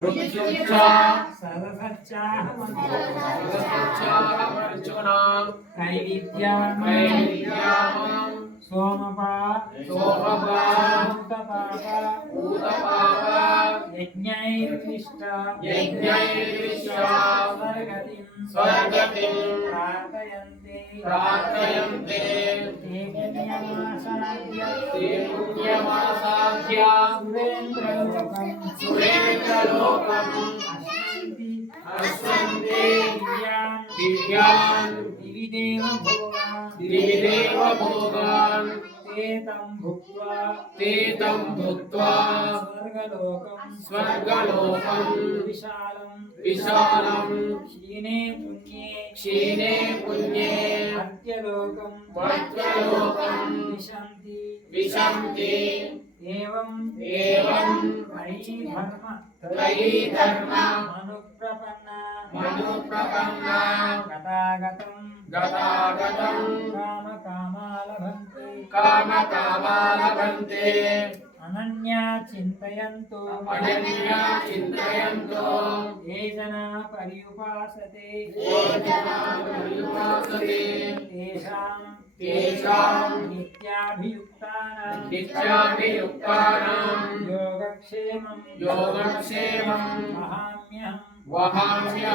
सदसच्चाहमर्जुना कैविद्यां सोमपा भूतपापा यज्ञैर्विष्टा स्वर्गतिं प्रार्थयन्ते ते पुण्यमासाद्य सुरेन्द्रलोकम् अस्सन्ति दिव्यान् दिविदेव भोगान् ते तं भुक्त्वा स्वर्गलोकं विशालं क्षीणे पुण्ये मर्त्यलोकं विशन्ति एवं त्रयी धर्म मनुप्रपन्ना गतागतं कामकामा लभन्ते अनन्या चिन्तयन्तो ये जना पर्युपासते तेषां नित्याभियुक्तानां योगक्षेमं वहाम्यहम्